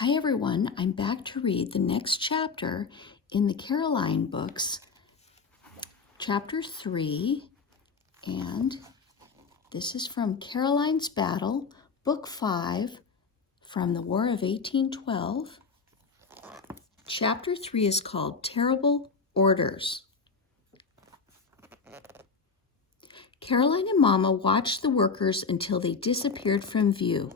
Hi everyone, I'm back to read the next chapter in the Caroline books, chapter 3, and this is from Caroline's Battle, book 5, from the War of 1812. Chapter 3 is called Terrible Orders. Caroline and Mama watched the workers until they disappeared from view.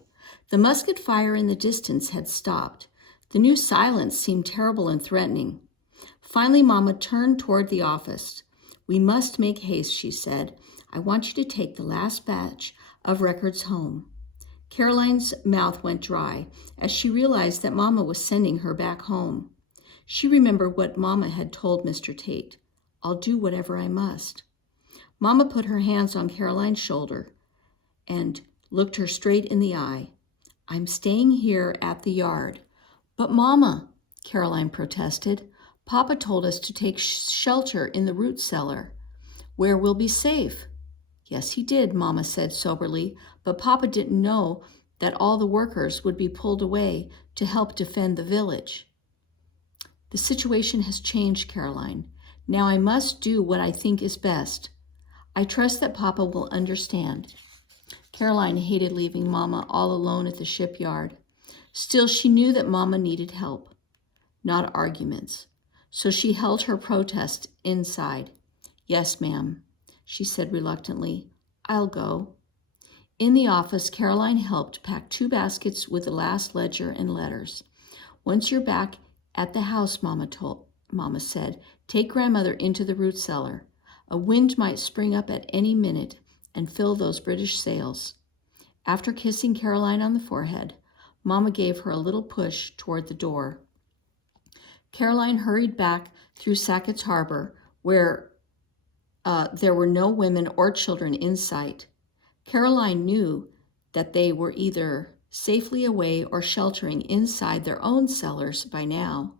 The musket fire in the distance had stopped. The new silence seemed terrible and threatening. Finally, Mama turned toward the office. "We must make haste," she said. "I want you to take the last batch of records home." Caroline's mouth went dry as she realized that Mama was sending her back home. She remembered what Mama had told Mr. Tate. "I'll do whatever I must." Mama put her hands on Caroline's shoulder and looked her straight in the eye. "I'm staying here at the yard." "But Mama," Caroline protested, "Papa told us to take shelter in the root cellar, where we'll be safe." "Yes, he did," Mama said soberly, "but Papa didn't know that all the workers would be pulled away to help defend the village." "The situation has changed, Caroline. Now I must do what I think is best. I trust that Papa will understand." Caroline hated leaving Mama all alone at the shipyard. Still, she knew that Mama needed help, not arguments. So she held her protest inside. "Yes, ma'am," she said reluctantly. "I'll go." In the office, Caroline helped pack 2 baskets with the last ledger and letters. "Once you're back at the house," Mama said, "take Grandmother into the root cellar. A wind might spring up at any minute and fill those British sails." After kissing Caroline on the forehead, Mama gave her a little push toward the door. Caroline hurried back through Sackett's Harbor, where there were no women or children in sight. Caroline knew that they were either safely away or sheltering inside their own cellars by now.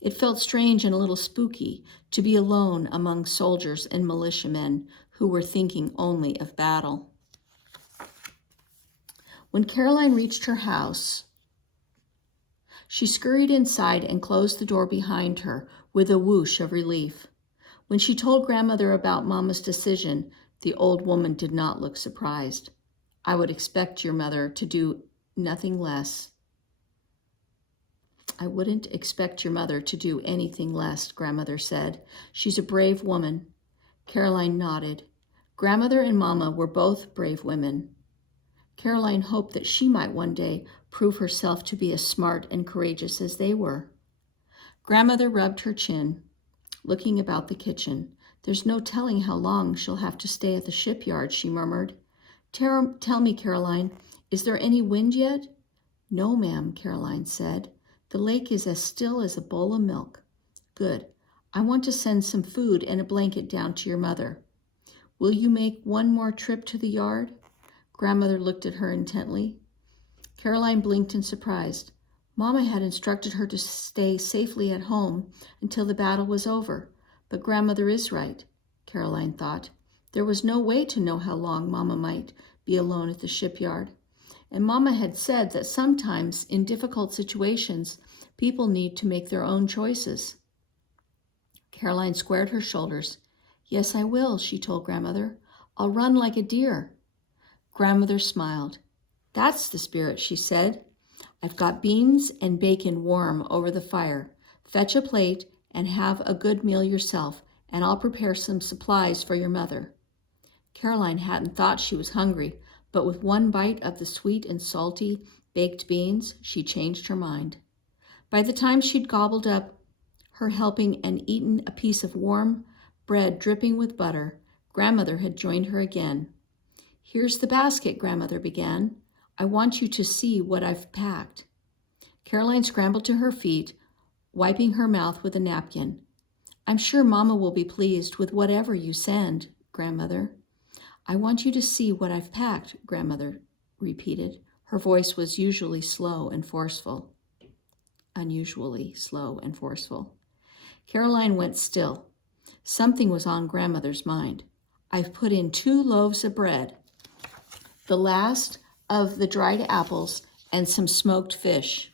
It felt strange and a little spooky to be alone among soldiers and militiamen who were thinking only of battle. When Caroline reached her house, she scurried inside and closed the door behind her with a whoosh of relief. When she told Grandmother about Mama's decision, the old woman did not look surprised. "I would expect your mother to do nothing less." "I wouldn't expect your mother to do anything less," Grandmother said. "She's a brave woman." Caroline nodded. Grandmother and Mama were both brave women. Caroline hoped that she might one day prove herself to be as smart and courageous as they were. Grandmother rubbed her chin, looking about the kitchen. "There's no telling how long she'll have to stay at the shipyard," she murmured. Tell me, Caroline, is there any wind yet?" "No, ma'am," Caroline said. "The lake is as still as a bowl of milk." "Good. I want to send some food and a blanket down to your mother. Will you make one more trip to the yard?" Grandmother looked at her intently. Caroline blinked in surprise. Mama had instructed her to stay safely at home until the battle was over. But Grandmother is right, Caroline thought. There was no way to know how long Mama might be alone at the shipyard. And Mama had said that sometimes in difficult situations, people need to make their own choices. Caroline squared her shoulders. "Yes, I will," she told Grandmother. "I'll run like a deer." Grandmother smiled. "That's the spirit," she said. "I've got beans and bacon warm over the fire. Fetch a plate and have a good meal yourself, and I'll prepare some supplies for your mother." Caroline hadn't thought she was hungry, but with one bite of the sweet and salty baked beans, she changed her mind. By the time she'd gobbled up her helping and eaten a piece of warm bread dripping with butter, Grandmother had joined her again. "Here's the basket," Grandmother began. "I want you to see what I've packed." Caroline scrambled to her feet, wiping her mouth with a napkin. "I'm sure Mama will be pleased with whatever you send, Grandmother." "I want you to see what I've packed," Grandmother repeated. Her voice was unusually slow and forceful. Caroline went still. Something was on Grandmother's mind. "I've put in 2 loaves of bread, the last of the dried apples, and some smoked fish."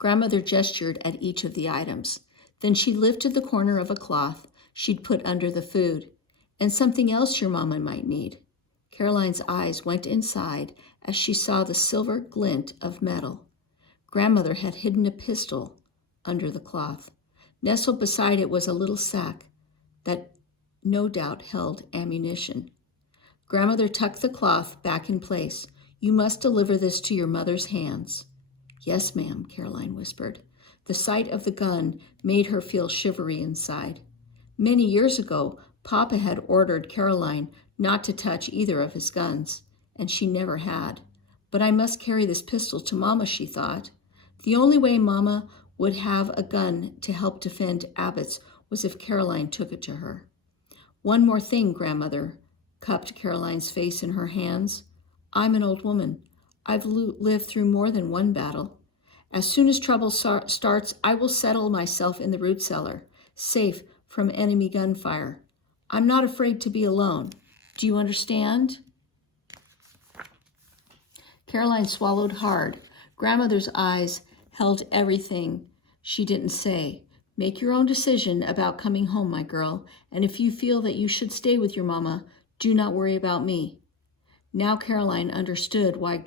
Grandmother gestured at each of the items. Then she lifted the corner of a cloth she'd put under the food. And something else your mama might need. Caroline's eyes went inside as she saw the silver glint of metal. Grandmother had hidden a pistol under the cloth. Nestled beside it was a little sack that no doubt held ammunition. Grandmother tucked the cloth back in place. You must deliver this to your mother's hands. Yes, ma'am, Caroline whispered. The sight of the gun made her feel shivery inside. Many years ago, Papa had ordered Caroline not to touch either of his guns, and she never had. But I must carry this pistol to Mama, she thought. The only way Mama would have a gun to help defend Abbott's was if Caroline took it to her. One more thing, Grandmother cupped Caroline's face in her hands. I'm an old woman. I've lived through more than one battle. As soon as trouble starts, I will settle myself in the root cellar, safe from enemy gunfire. I'm not afraid to be alone. Do you understand? Caroline swallowed hard. Grandmother's eyes held everything she didn't say. Make your own decision about coming home, my girl, and if you feel that you should stay with your mama, do not worry about me. Now Caroline understood why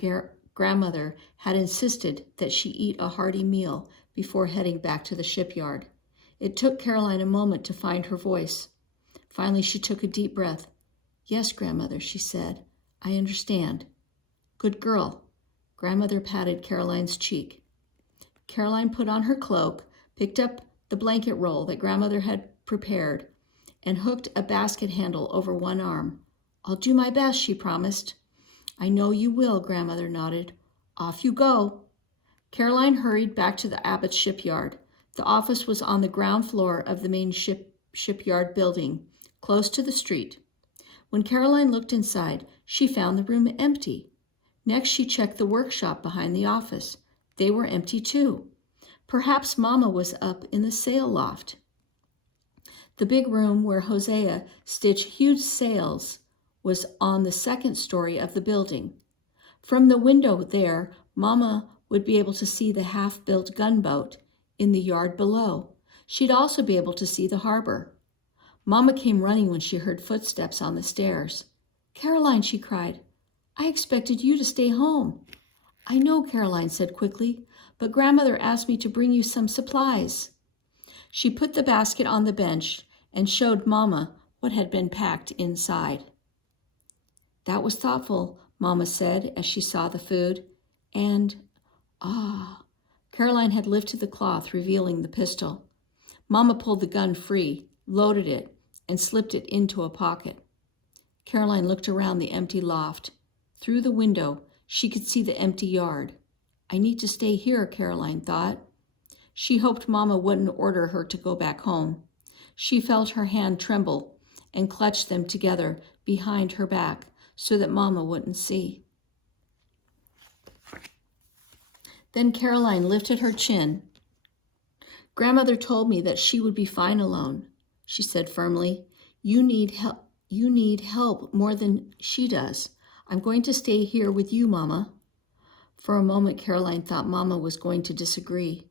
Grandmother had insisted that she eat a hearty meal before heading back to the shipyard. It took Caroline a moment to find her voice. Finally, she took a deep breath. Yes, Grandmother, she said. I understand. Good girl. Grandmother patted Caroline's cheek. Caroline put on her cloak, picked up the blanket roll that Grandmother had prepared, and hooked a basket handle over one arm. I'll do my best, she promised. I know you will, Grandmother nodded. Off you go. Caroline hurried back to the Abbott's shipyard. The office was on the ground floor of the main shipyard building, close to the street. When Caroline looked inside, she found the room empty. Next, she checked the workshop behind the office. They were empty too. Perhaps Mama was up in the sail loft. The big room where Hosea stitched huge sails was on the second story of the building. From the window there, Mama would be able to see the half-built gunboat in the yard below. She'd also be able to see the harbor. Mama came running when she heard footsteps on the stairs. Caroline, she cried, I expected you to stay home. I know, Caroline said quickly, but Grandmother asked me to bring you some supplies. She put the basket on the bench and showed Mama what had been packed inside. That was thoughtful, Mama said as she saw the food. And, Caroline had lifted the cloth, revealing the pistol. Mama pulled the gun free, loaded it, and slipped it into a pocket. Caroline looked around the empty loft. Through the window, she could see the empty yard. I need to stay here, Caroline thought. She hoped Mama wouldn't order her to go back home. She felt her hand tremble and clutched them together behind her back so that Mama wouldn't see. Then Caroline lifted her chin. Grandmother told me that she would be fine alone, she said firmly. You need help more than she does. I'm going to stay here with you, Mama. For a moment, Caroline thought Mama was going to disagree.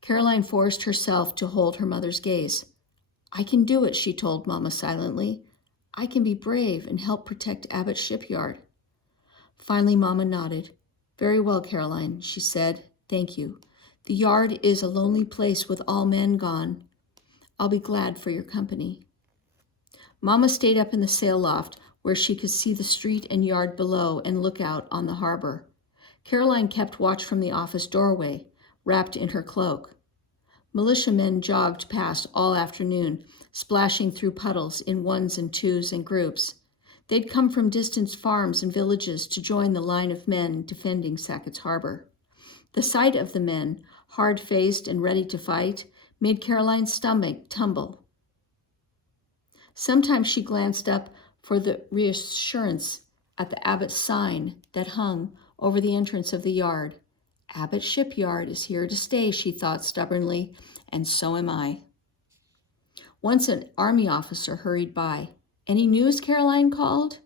Caroline forced herself to hold her mother's gaze. I can do it, she told Mama silently. I can be brave and help protect Abbott's shipyard. Finally, Mama nodded. Very well, Caroline, she said. Thank you. The yard is a lonely place with all men gone. I'll be glad for your company. Mama stayed up in the sail loft where she could see the street and yard below and look out on the harbor. Caroline kept watch from the office doorway, wrapped in her cloak. Militiamen jogged past all afternoon, splashing through puddles in ones and twos and groups. They'd come from distant farms and villages to join the line of men defending Sackett's Harbor. The sight of the men, hard-faced and ready to fight, made Caroline's stomach tumble. Sometimes she glanced up for the reassurance at the Abbott sign that hung over the entrance of the yard. Abbott Shipyard is here to stay, she thought stubbornly, and so am I. Once an army officer hurried by. Any news, Caroline called.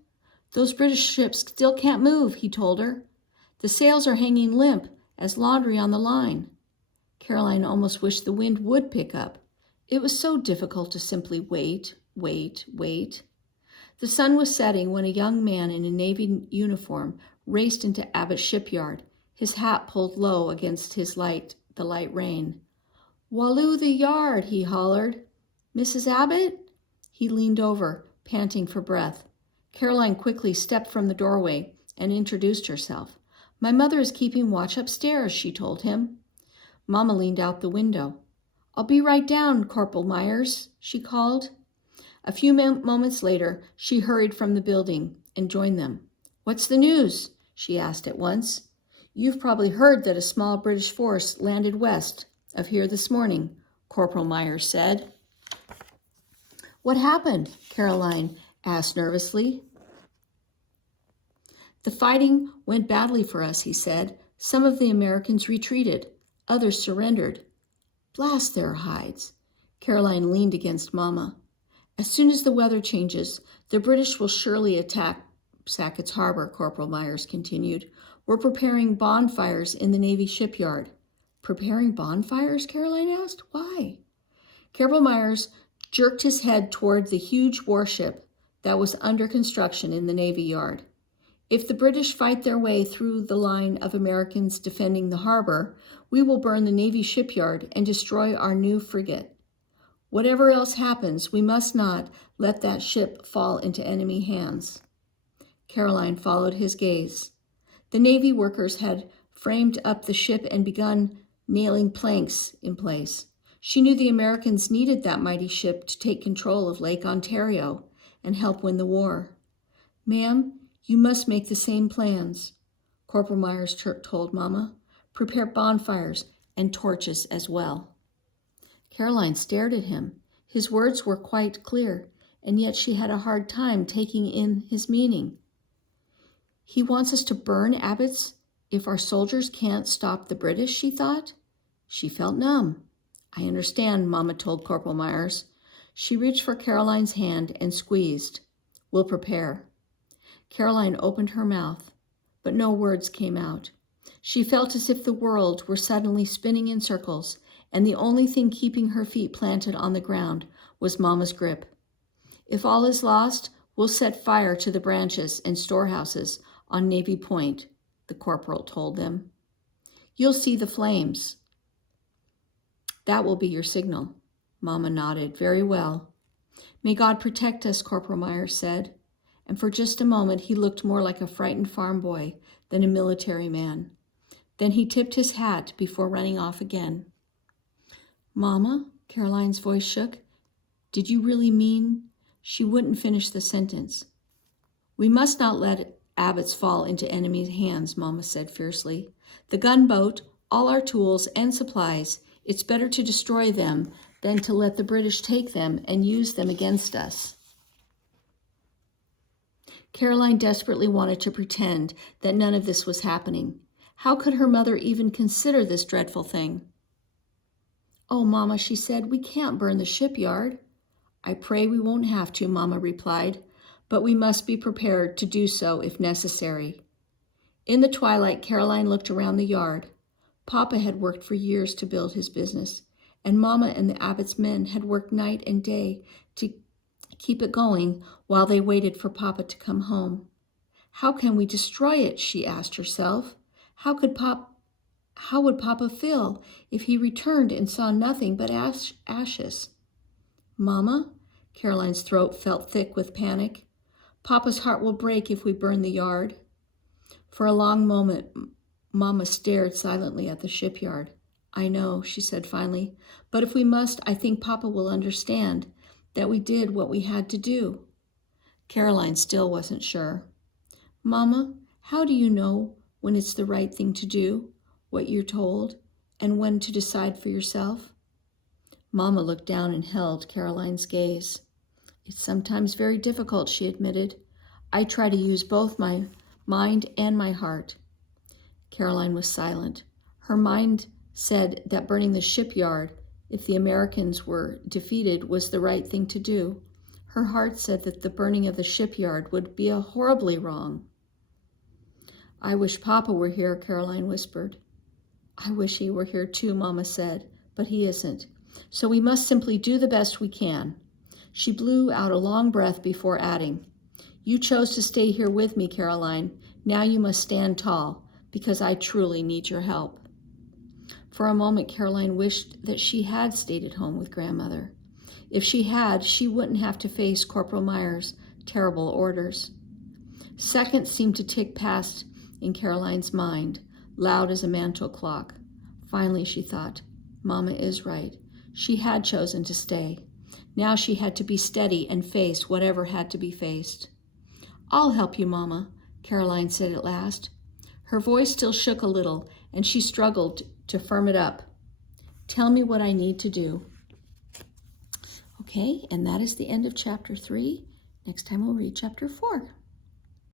Those British ships still can't move, he told her. The sails are hanging limp as laundry on the line. Caroline almost wished the wind would pick up. It was so difficult to simply wait, wait, wait. The sun was setting when a young man in a Navy uniform raced into Abbott's shipyard, his hat pulled low against the light rain. "Walloo the yard," he hollered. "Mrs. Abbott?" He leaned over, panting for breath. Caroline quickly stepped from the doorway and introduced herself. "My mother is keeping watch upstairs," she told him. Mama leaned out the window. "I'll be right down, Corporal Myers," she called. A few moments later, she hurried from the building and joined them. "What's the news?" she asked at once. "You've probably heard that a small British force landed west of here this morning," Corporal Myers said. "What happened?" Caroline asked nervously. "The fighting went badly for us," he said. "Some of the Americans retreated. Others surrendered." "Blast their hides." Caroline leaned against Mama. "As soon as the weather changes, the British will surely attack Sackett's Harbor," Corporal Myers continued. "We're preparing bonfires in the Navy shipyard." "Preparing bonfires?" Caroline asked. "Why?" Corporal Myers jerked his head toward the huge warship that was under construction in the Navy yard. "If the British fight their way through the line of Americans defending the harbor, we will burn the Navy shipyard and destroy our new frigate. Whatever else happens, we must not let that ship fall into enemy hands." Caroline followed his gaze. The Navy workers had framed up the ship and begun nailing planks in place. She knew the Americans needed that mighty ship to take control of Lake Ontario and help win the war. "Ma'am, you must make the same plans," Corporal Myers told Mama. "Prepare bonfires and torches as well." Caroline stared at him. His words were quite clear, and yet she had a hard time taking in his meaning. "He wants us to burn Abbott's if our soldiers can't stop the British," she thought. She felt numb. "I understand," Mama told Corporal Myers. She reached for Caroline's hand and squeezed. "We'll prepare." Caroline opened her mouth, but no words came out. She felt as if the world were suddenly spinning in circles, and the only thing keeping her feet planted on the ground was Mama's grip. "If all is lost, we'll set fire to the branches and storehouses on Navy Point," the corporal told them. "You'll see the flames. That will be your signal." Mama nodded. "Very well." "May God protect us," Corporal Myers said. And for just a moment, he looked more like a frightened farm boy than a military man. Then he tipped his hat before running off again. "Mama," Caroline's voice shook. "Did you really mean—" She wouldn't finish the sentence. "We must not let Abbott's fall into enemy hands," Mama said fiercely. "The gunboat, all our tools and supplies, it's better to destroy them than to let the British take them and use them against us." Caroline desperately wanted to pretend that none of this was happening. How could her mother even consider this dreadful thing? "Oh, Mama," she said, "we can't burn the shipyard." "I pray we won't have to," Mama replied, "but we must be prepared to do so if necessary." In the twilight, Caroline looked around the yard. Papa had worked for years to build his business, and Mama and the Abbott's men had worked night and day to keep it going while they waited for Papa to come home. "How can we destroy it?" she asked herself. How would Papa feel if he returned and saw nothing but ashes? "Mama?" Caroline's throat felt thick with panic. "Papa's heart will break if we burn the yard." For a long moment, Mama stared silently at the shipyard. "I know," she said finally, "but if we must, I think Papa will understand that we did what we had to do." Caroline still wasn't sure. "Mama, how do you know when it's the right thing to do, what you're told, and when to decide for yourself?" Mama looked down and held Caroline's gaze. "It's sometimes very difficult," she admitted. "I try to use both my mind and my heart." Caroline was silent. Her mind said that burning the shipyard, if the Americans were defeated, was the right thing to do. Her heart said that the burning of the shipyard would be horribly wrong. "I wish Papa were here," Caroline whispered. I wish he were here too, Mama said, but he isn't. So we must simply do the best we can. She blew out a long breath before adding, You chose to stay here with me, Caroline. Now you must stand tall, because I truly need your help. For a moment, Caroline wished that she had stayed at home with grandmother. If she had, she wouldn't have to face Corporal Meyer's terrible orders. Seconds seemed to tick past in Caroline's mind, loud as a mantel clock. Finally, she thought, Mama is right. She had chosen to stay. Now she had to be steady and face whatever had to be faced. I'll help you, Mama, Caroline said at last. Her voice still shook a little, and she struggled to firm it up. Tell me what I need to do. Okay, and that is the end of chapter 3. Next time we'll read chapter 4.